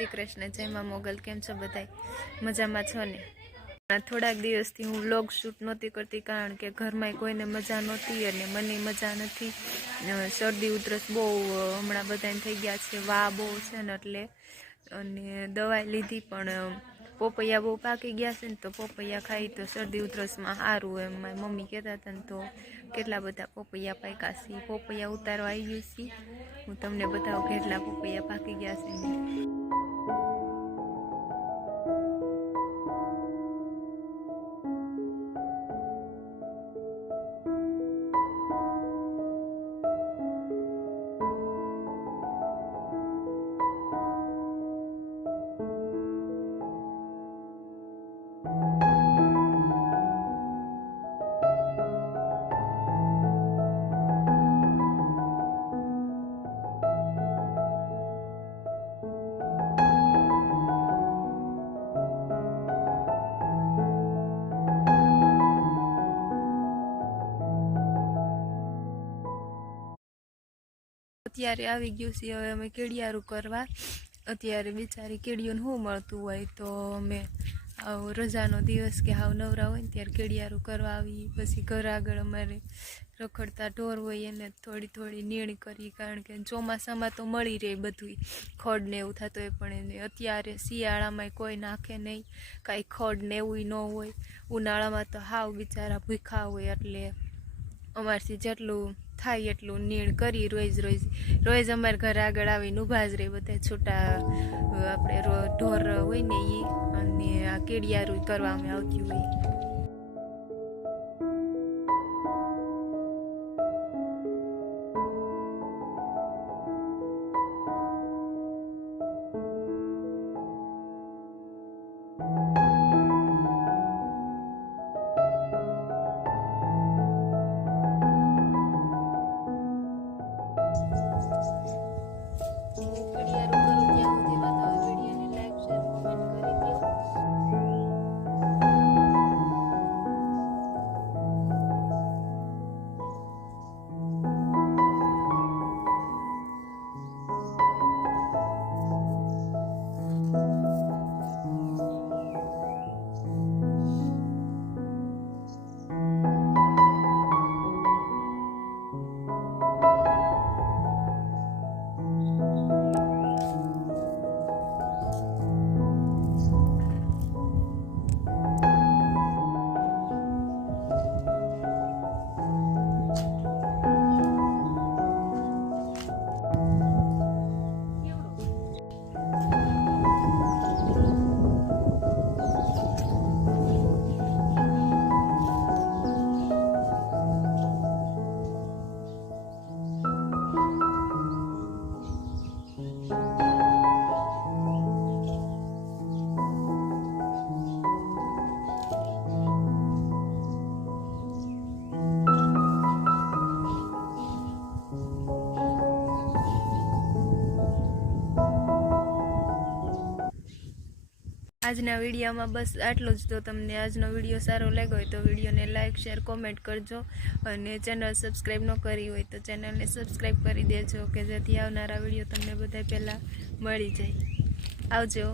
શ્રી કૃષ્ણ, જય માં મોગલ। કેમ છો બધાય? મજામાં છો ને? થોડાક દિવસથી હું વ્લોગ શૂટ નહોતી કરતી, કારણ કે ઘરમાં કોઈને મજા નહોતી અને મને મજા નથી। શરદી ઉધરસ બહુ હમણાં બધાને થઈ ગયા છે, વા બહુ છે ને એટલે અને દવાઈ લીધી, પણ પોપૈયા બહુ પાકી ગયા છે ને, તો પોપૈયા ખાઈ તો શરદી ઉધરસમાં સારું એમ મારી મમ્મી કહેતા હતા ને, તો કેટલા બધા પોપૈયા પાક્યા છે। પોપૈયા ઉતારવા આવી ગયું છે, હું તમને બતાવું કેટલા પોપૈયા પાકી ગયા છે ને। અત્યારે આવી ગયું છે, હવે અમે કેડિયારું કરવા। અત્યારે બિચારી કેડિયોને શું મળતું હોય, તો અમે રજાનો દિવસ કે હાવ નવરા હોય ને ત્યારે કેડિયારું કરવા આવી। પછી ઘર આગળ અમારે રખડતા ઢોર હોય એને થોડી થોડી નીણ કરી, કારણ કે ચોમાસામાં તો મળી રહે બધું ખડ ને એવું થતું હોય, પણ એને અત્યારે શિયાળામાં કોઈ નાખે નહીં, કાંઈ ખડ ને એવું ન હોય। ઉનાળામાં તો હાવ બિચારા ભૂખા હોય, એટલે અમારથી જેટલું થાય એટલું નીણ કરી રોજ અમારે ઘર આગળ આવીને ઊભા જ રહે બધા છૂટા, આપણે ઢોર હોય ને એ, અને આ કેડિયારું કરવામાં આવતી હોય। આજના વિડીયોમાં બસ આટલું જ। તો તમને આજનો વિડીયો સારો લાગ્યો હોય તો વિડીયોને લાઇક શેર કોમેન્ટ કરજો, અને ચેનલ સબસ્ક્રાઈબ ન કરી હોય તો ચેનલને સબસ્ક્રાઈબ કરી દેજો, કે જેથી આવનારા વિડીયો તમને બધા પહેલાં મળી જાય। આવજો।